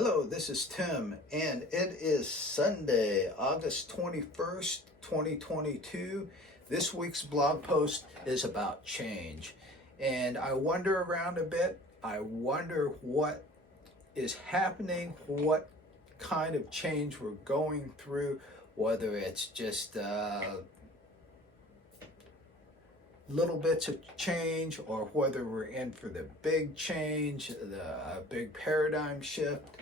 Hello, this is Tim, and it is Sunday, August 21st, 2022. This week's blog post is about change, and I wander around a bit. I wonder what is happening, what kind of change we're going through, whether it's just little bits of change or whether we're in for the big change, the big paradigm shift.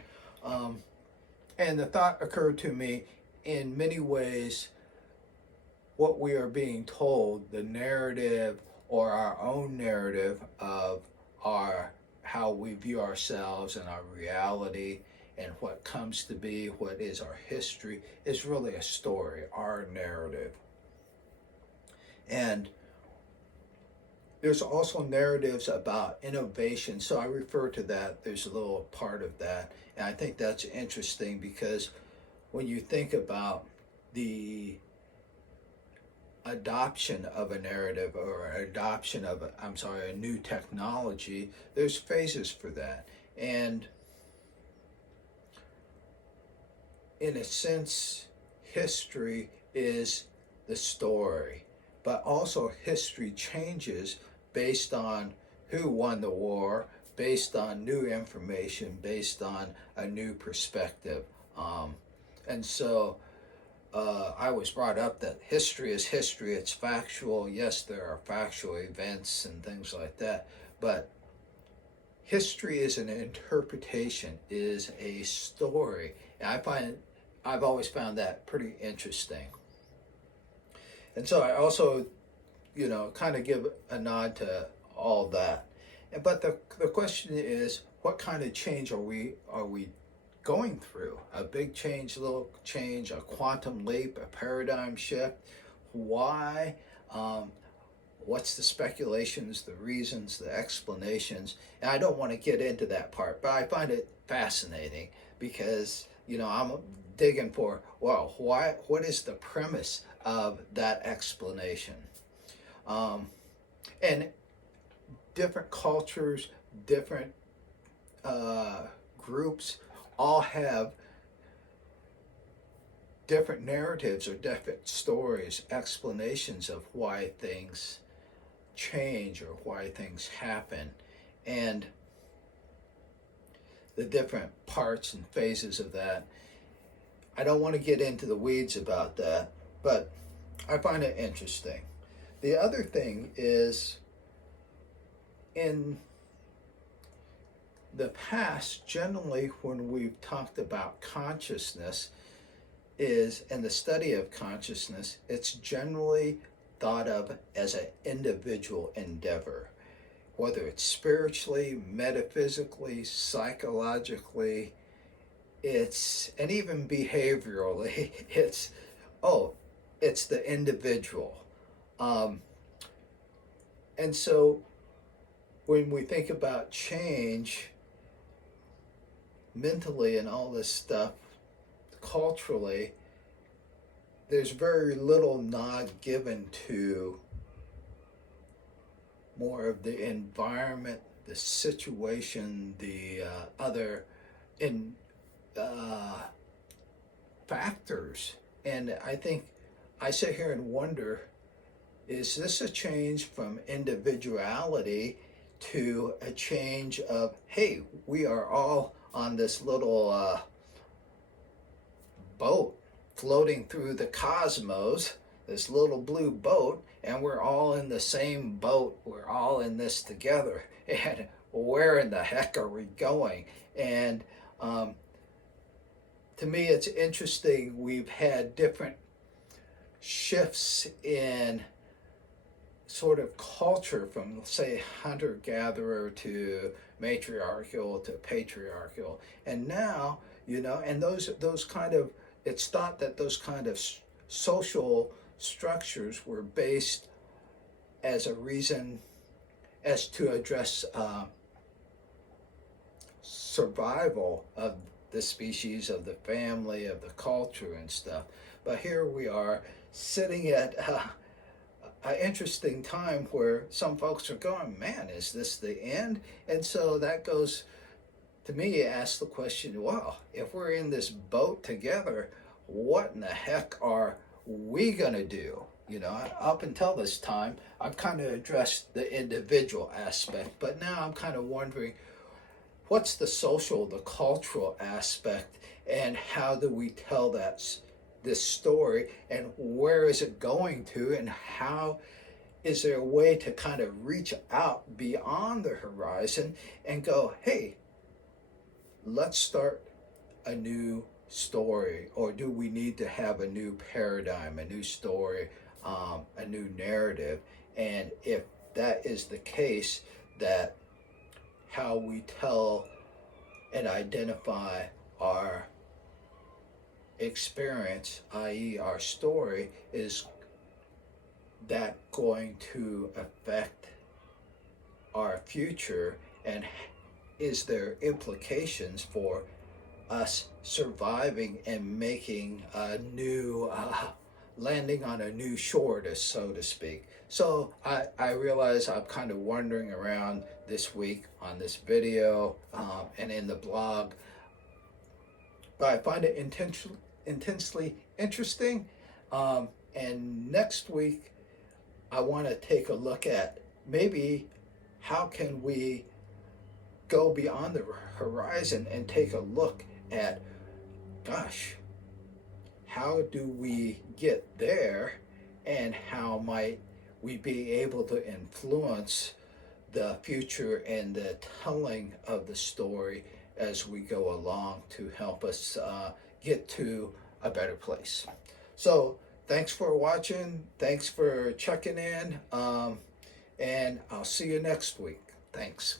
And the thought occurred to me, in many ways, what we are being told, the narrative or our own narrative of how we view ourselves and our reality and what comes to be, what is our history, is really a story, our narrative. And there's also narratives about innovation, so I refer to that. There's a little part of that, and I think that's interesting because when you think about the adoption of a narrative or adoption of a new technology, there's phases for that. And in a sense, history is the story, but also history changes based on who won the war, based on new information, based on a new perspective. And so I was brought up that history is history, it's factual. Yes, there are factual events and things like that, but history is an interpretation, is a story. And I've always found that pretty interesting. And so I also, kind of give a nod to all that. But the question is, what kind of change are we going through? A big change, little change, a quantum leap, a paradigm shift? Why? What's the speculations, the reasons, the explanations? And I don't want to get into that part, but I find it fascinating because, I'm digging for, well, what is the premise of that explanation? And different cultures, different groups all have different narratives or different stories, explanations of why things change or why things happen, and the different parts and phases of that. I don't want to get into the weeds about that, but I find it interesting. The other thing is, in the past, generally when we've talked about consciousness and the study of consciousness, it's generally thought of as an individual endeavor, whether it's spiritually, metaphysically, psychologically, and even behaviorally, it's the individual. And so when we think about change mentally and all this stuff, culturally, there's very little nod given to more of the environment, the situation, the other factors. And I think I sit here and wonder, is this a change from individuality to a change of, hey, we are all on this little boat floating through the cosmos, this little blue boat, and we're all in the same boat, we're all in this together, and where in the heck are we going? And to me, it's interesting, we've had different shifts in sort of culture from, say, hunter-gatherer to matriarchal to patriarchal. And now, and those kind of, it's thought that those kind of social structures were based as a reason as to address survival of the species, of the family, of the culture and stuff. But here we are sitting at an interesting time where some folks are going, man, is this the end? And so that goes to me, it asks the question, well, if we're in this boat together, what in the heck are we going to do? You know, up until this time, I've kind of addressed the individual aspect, but now I'm kind of wondering what's the social, the cultural aspect, and how do we tell this story, and where is it going to, and how is there a way to kind of reach out beyond the horizon and go, hey, let's start a new story, or do we need to have a new paradigm, a new story, a new narrative? And if that is the case, that how we tell and identify our experience, i.e., our story, is that going to affect our future, and is there implications for us surviving and making a new landing on a new shore, so to speak. So I realize I'm kind of wandering around this week on this video and in the blog, but I find it intensely interesting. And next week, I want to take a look at maybe how can we go beyond the horizon and take a look at, gosh, how do we get there, and how might we be able to influence the future and the telling of the story as we go along to help us get to a better place. So thanks for watching. Thanks for checking in. And I'll see you next week. Thanks.